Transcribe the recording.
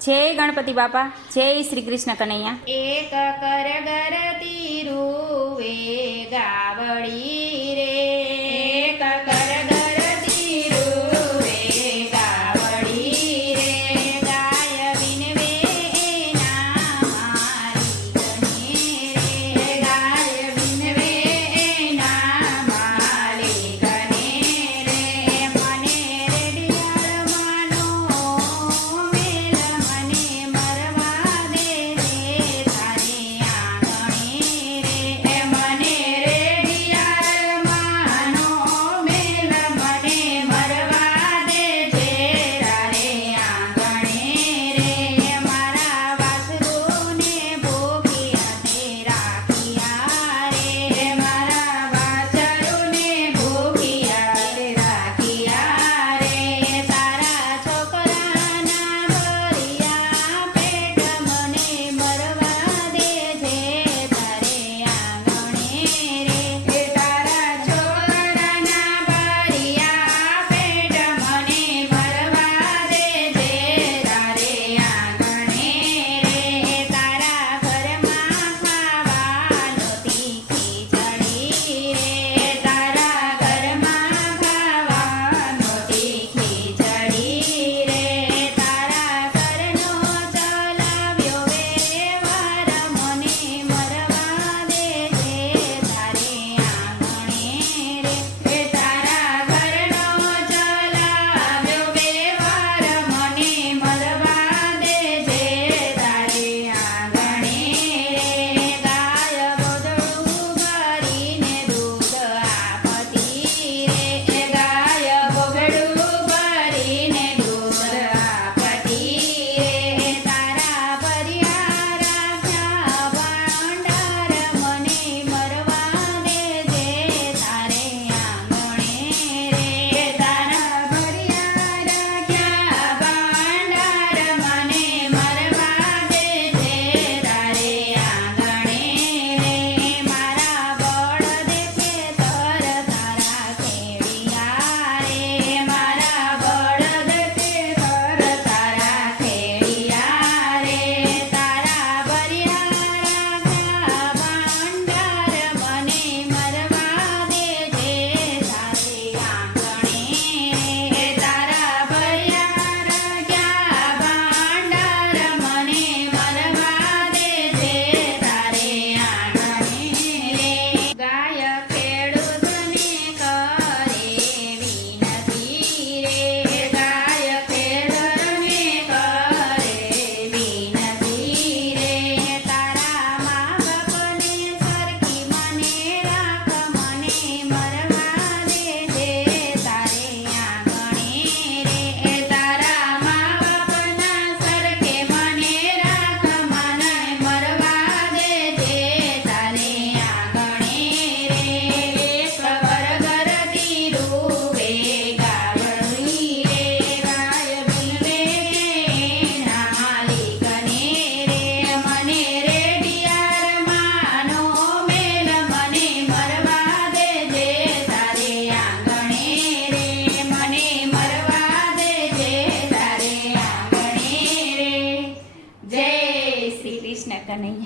જય ગણપતિ બાપા જય શ્રી કૃષ્ણ કનૈયા. એક કરગર તિરુવે ગાવડી રે. con.